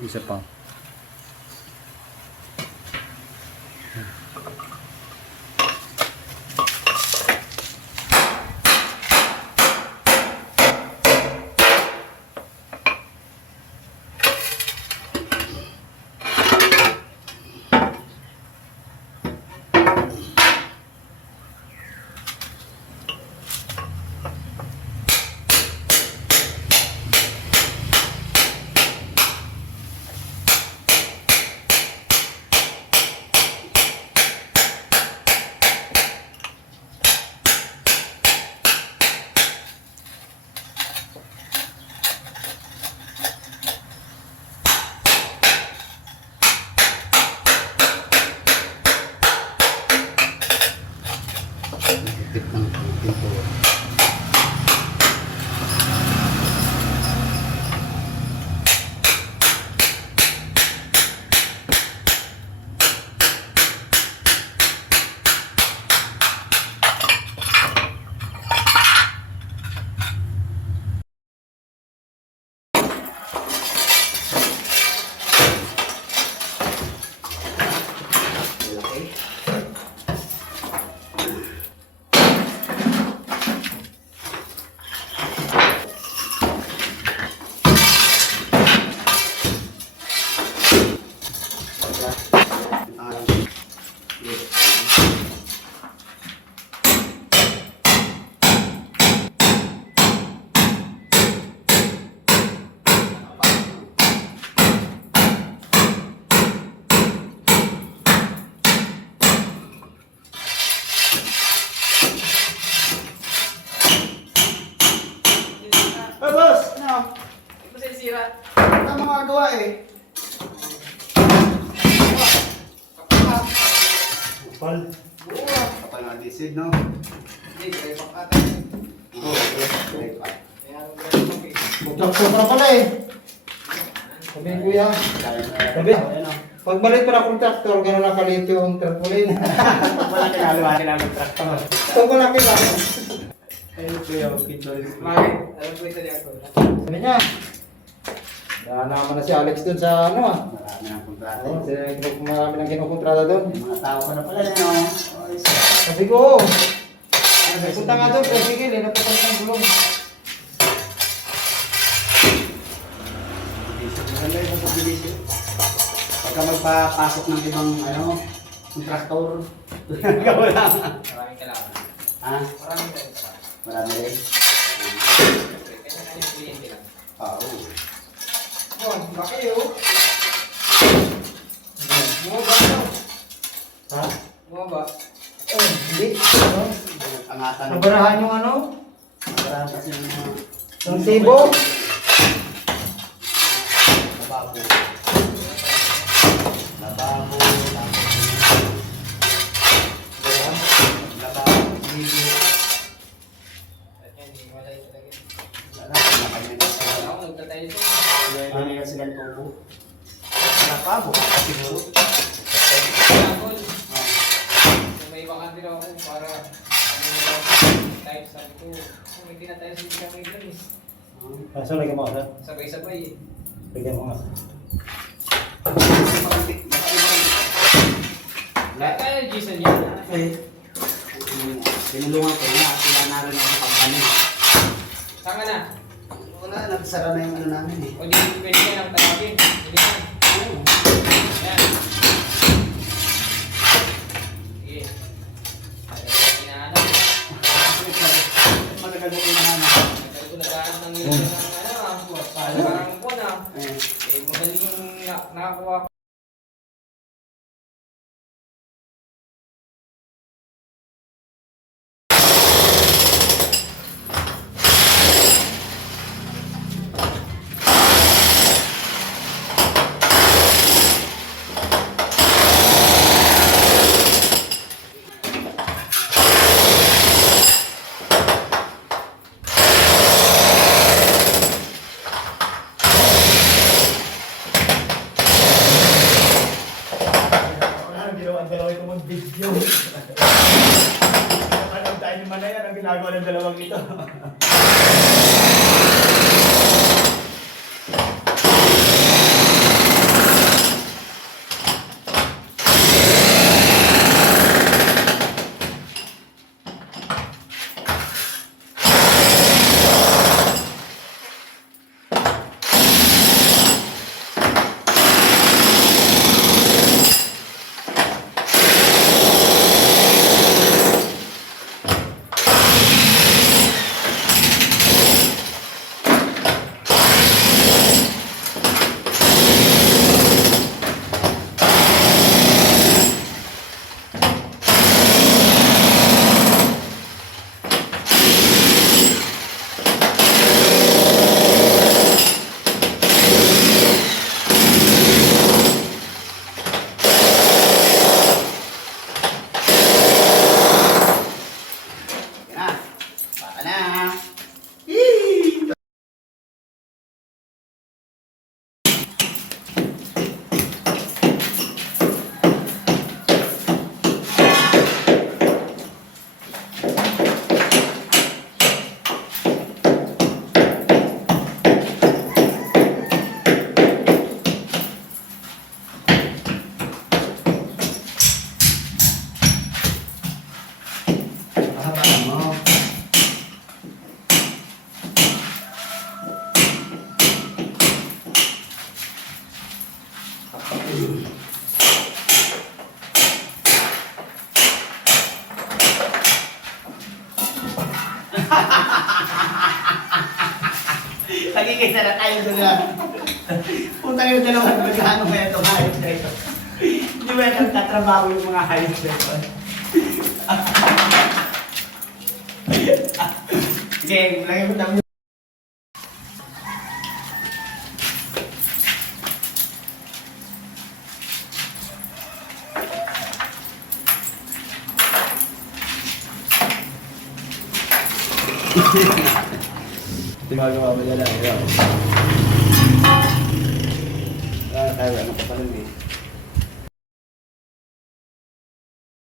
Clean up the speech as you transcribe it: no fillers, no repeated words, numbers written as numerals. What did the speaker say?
Isa pa. Tip ng pintura. Boss! Ano? Ito sa sira. Ano mga gawa eh? Kapal. Kapal na disid, no? Hindi, kaya pang ata. Oo, okay. Kaya ang gano'n okay. Kontra pala eh. Sabihin ko yan. Sabi, pagbalik pa na kontraktor, gano'n lang kalit yung trampolin. Wala kinalawa ng traktor. Ito ko lang kita. Ayun po yung kitol. Bakit? Alam ko ito niya ako. Sabi niya, daan naman na si Alex dun sa ano ah. Marami ng kontrata. Oo, marami nang kinukontrata dun. May mga tao pa na pala yan, no? Sabi ko, punta nga doon, pero sige, linapatan ng gulong. Maganda yung pagbilis yun. Pagka magpapasok ng ibang, kontraktor. Gawa lang. Maraming kailangan. Ha? Maraming kailangan. Marami rin. Kanya-kanyang kliyente lang. Oo. Oh, ba kayo? Bumaba. Ha? Bumaba. Oh, hindi. Ano? Angatan. Nabarahan yung ano? Marami kasi yung mga... Yung tibo? Lababo. Lababo. Lababo. Ligo. At yan, hindi wala yung talaga. Wala. Nakanya na sila. Ako, nagtatay nito. Hindi na sila kubo. Lababo. Siguro. Ako, kung may bakante daw ako para type, sabi ko, kung may tinatayo sa mga may gamis. So, lagyan mo ka. Sabay-sabay eh. Lagyan mo ka. Lahat tayo, Jason yan. Tinulungan ko na. Sila na rin ang pagkanin. Saan ka na? Wala. Nagsara na yung ano namin eh. O di, pwede ka lang tawagin. Pwede ka. Ayan. Sige. Inaano. Matagal mo kinahanap. Nagkal ko naghahanap ng ilo ng parang po na. Eh. Magaling yung nakakuha ko. Video. Alam tayo naman na yan ang ginagawa ng dalawang ito. Nagkikita na tayo doon na. Punta yung dalawa na nagkano kaya itong hayop na ito. Hindi ba yung tatrabaho yung mga hayop na ito? Sige, lagay mo tayo. Tingnan mo ba yan?